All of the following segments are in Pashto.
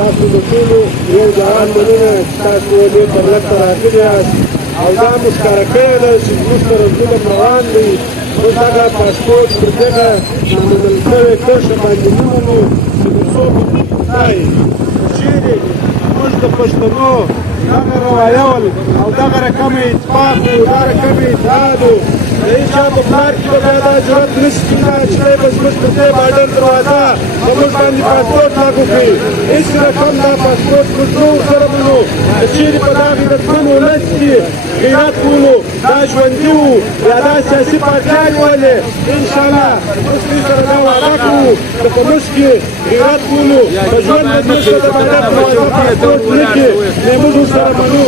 تاسو د ټولو یو جوان مننه چې تاسو دې طبیعت ته راغلي یاست او دا مو ښکاره کړې ده چې زموږ سره ظلم روان دی. موږ دغه پاسپورټ پر دغه نامنل شوې کرښه باندې ومنو چې تر څو وایي چیرې موږ د پښتنو دغه روایول او دغه رقم اتفاق و دا رقم اتحاد و د هېڅ چا په پلار کې به بیا دا جرأت نشي کېدای چې دی به زموږ پر دې بارډر دروازه په موږ باندې پاسپورټ لاګو کړي. هېڅ رقم دا پاسپورټ موږ نه ورسره منو. که چیرې په دا غیرتمن ولس کې غیرت ولو دا ژوندي وو یا دا سیاسي پارټیانې ولې انشاءالله موږ دوی سره دا وعده کوو چې په موږ کې غیرت ولو په ژوند به موږ سره د بارډر دروازه پاسپورټ نه کړي نه موږ ورسره منو.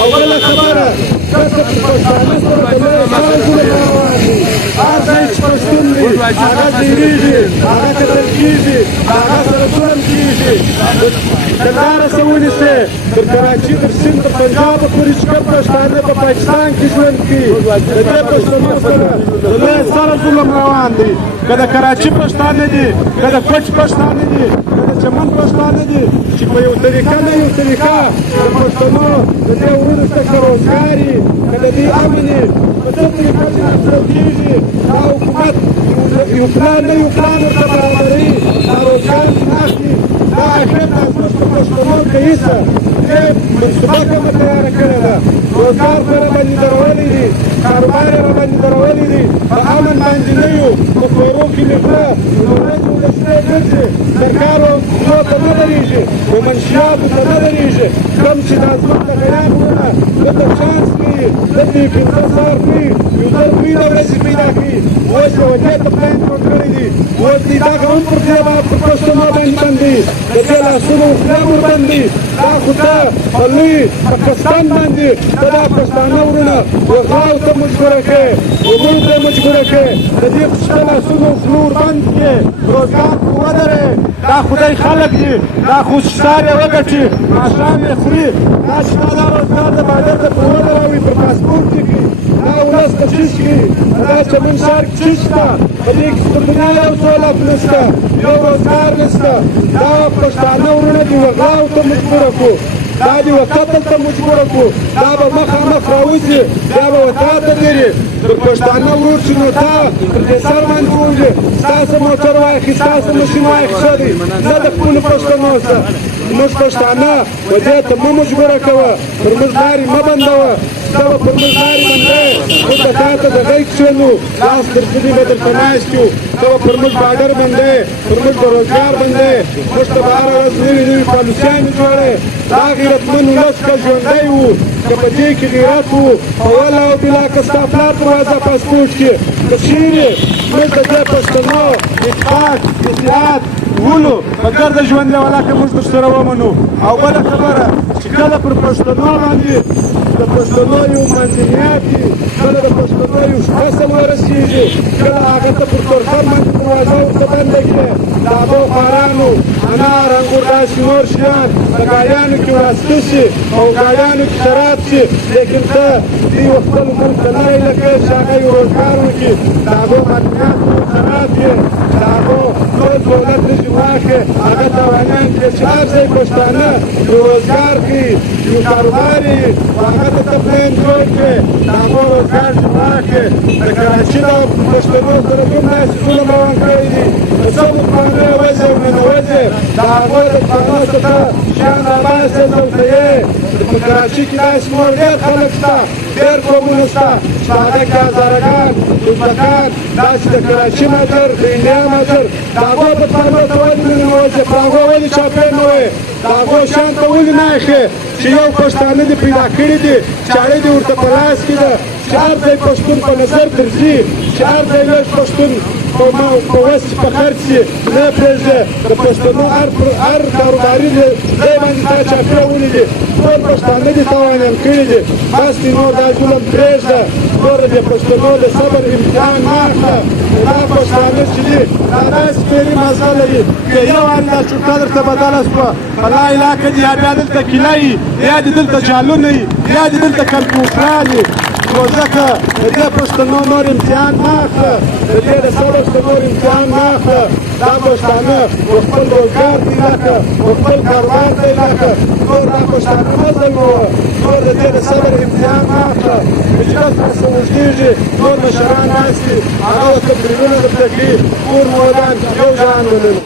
او بله خبره دلته په پښتانه سره د لوی کار ظلم روان دی. هر ځای چې پښتون دی هغه ځایېږي هغه کتل کېږي هغه سره ظلم کېږي. کندهاره څه ونیسئ تر کراچي تر سند تر پنجابه پورې چې کوم پښتانه په پاکستان کې ژوند کوي د دې پښتنو سره د لوی سره ظلم روان دی. که د کراچي پښتانه دي که د کوچ پښتانه دي که د چمن پښتانه دي چې په یو طریقه نه یو طریقه د پښتنو د دې ورونو څخه روزګار وي که د دې امن وي په څه طریقه چې حاصل کېږي دا حکومت یو پلان نه یو پلان ورته برابروي دا روزګار چې اخلي دا اخر دا زموږ په پښتنو کې هیڅه دې منصوبه کومه تیاره کړې ده. روزګار به راباندې درولي دي کاروبار یې راباندې درولي دي په امن باندې نه یو په کورو کې لیکه د ورځې ولسنۍ ګرځي سرکار خو ته نه درېږي و منشیاتو ته نه درېږي کوم چې دا زموږ د غیران وروڼه دلته چانس کوي دلته یې 15,000 کوي 1,000 د ورځې پیدا کوي اوس یې وجې ته پلان جوړ کړی دي اوس دې دغه هم پر دې پر پښتنو باندې بندي د دې لاسونو اسلام ورباندي دا خو ته په لوی پاکستان باندې ته دا پښتانه وروڼه وغلاو ته مجبوره کړې ومونږ ته مجبوره کړې د دې شته لاسونو خوله وربند کړې روزګار خو ودرې دا خدای خلک دي دا خو سار یې وګټي ماښام یې خوري دا چې تا دا روزګار د بادر ته پر ودروي پر پاسپورټ یې کړي دا ولس ته چیز کړي دا چمن ښار کې چیز شته په دې کې د دنیا یو سهولت نشته یو روزګار نشته دا پښتانه وروڼه دي وغلاو ته مجبوره کړو دا دې وقتل ته مجبوره کړو دا به مخامخ راوځي بیا به وتا ته درې پر پښتانه ورور چې نو تا پر دې سر باندې ووځي ستاسو موټر واخلي ستاسو ماشین واخیستی نه د خپلو پښتنو څخه موږ پښتانه و دې ته مه مجبوره کوه پر موږ لارې مه بندوه ته به پر موږ لارې بندوې موږ به تا ته د غیږ کښېنو لاس تر سترګې به درته ناست یو ته به پر موږ باډر بندوې پر موږ به روزګار بندوې موږ ته به هره ورځ نوي نوي پالیسیانې جوړې دا غیرتمن ولس که ژوندی وو که په دې کې غیرت وو اوله او بلا که ستا پلار دروازه پاسپورټ کې که چیرې موږ د دې پښتنو اتفاق اتحاد ولو په ګرده ژوند ولاکه موږ درسره ومنو. او بله خبره چې کله پر پښتنو باندې د پښتنو یو منځنیات وي کله د پښتنو یو فصل ورسېږي کله هغه ته پر تورخم باندې دروازه ورته بنده کړې د هغو خوارانو انار انګور داسې نور شیان په ګاډیانو کې وراسته شي او ګاډیانو کې شراب شي لیکن ته دوی خپل ملک ته لرې لکه چې هغه یې روزګار وکړي د هغو مدنیات شراب یې د هغو ټول دولت نشي واخلي هغه تاوانیان دي چې هر ځای پښتانه یو روزګار کوي یو کاروبار یې هغه ته ته پلان جوړ کړې د هغو روزګار چې واخلي د کراچي د پښتنو سره کوم داسې ظلم روان کړی دي د څو پخوانیو وځي او ننوځي د هغو د پخوانو څخه شیان راباسې دلته یې په کراچي کې داسې نور ډېر خلک شته ډېر قومونه شته چې په هغه کې هزارګان ازبکان داسې د کراچي مدر د انډیا مدر د هغو په پخوانو ته ولې ننوځي په هغو ولې چاپې نه وې د هغو شیان ته ولې نه اخلې چې یو پښتانه دې پیدا کړي دي چاړې دې ورته په لاس کې ده چې هر ځای پښتون په نظر درځي چې هر ځای لږ پښتون په وس چې په خرڅ شي نه پرېږده د پښتنو هر کاروباري دی ځای باندې تا چاپې ولیدي ټول پښتانه دې تاوانیان کړي دي بس دې نور دا ظلم پرېږده نوره د پښتنو د صبر امتحان مه اخله دا پښتانه چې دي دا داسې پېرې مزه لري که یو انده چوټه درته بدله شوه په لا علاقه دي یا بیا دلته کیله وي یا دې دلته جالونه وي یا دې دلته کمپیوټران وي نو ځکه د دې پښتنو نور امتحان مه اخله د دې د سړک د نور امتحان مه اخله دا پښتانه خپل روزګار پیدا کړه خپل کاروبار پیدا کړه نور دا پښتانه مه ځلوه نور د دې د صبر امتحان مه اخله مجلس درڅه اوږدېږي نور مشران ناست دي هغه ورته پریډونه درته کوي ټول مولان یو ځان مننه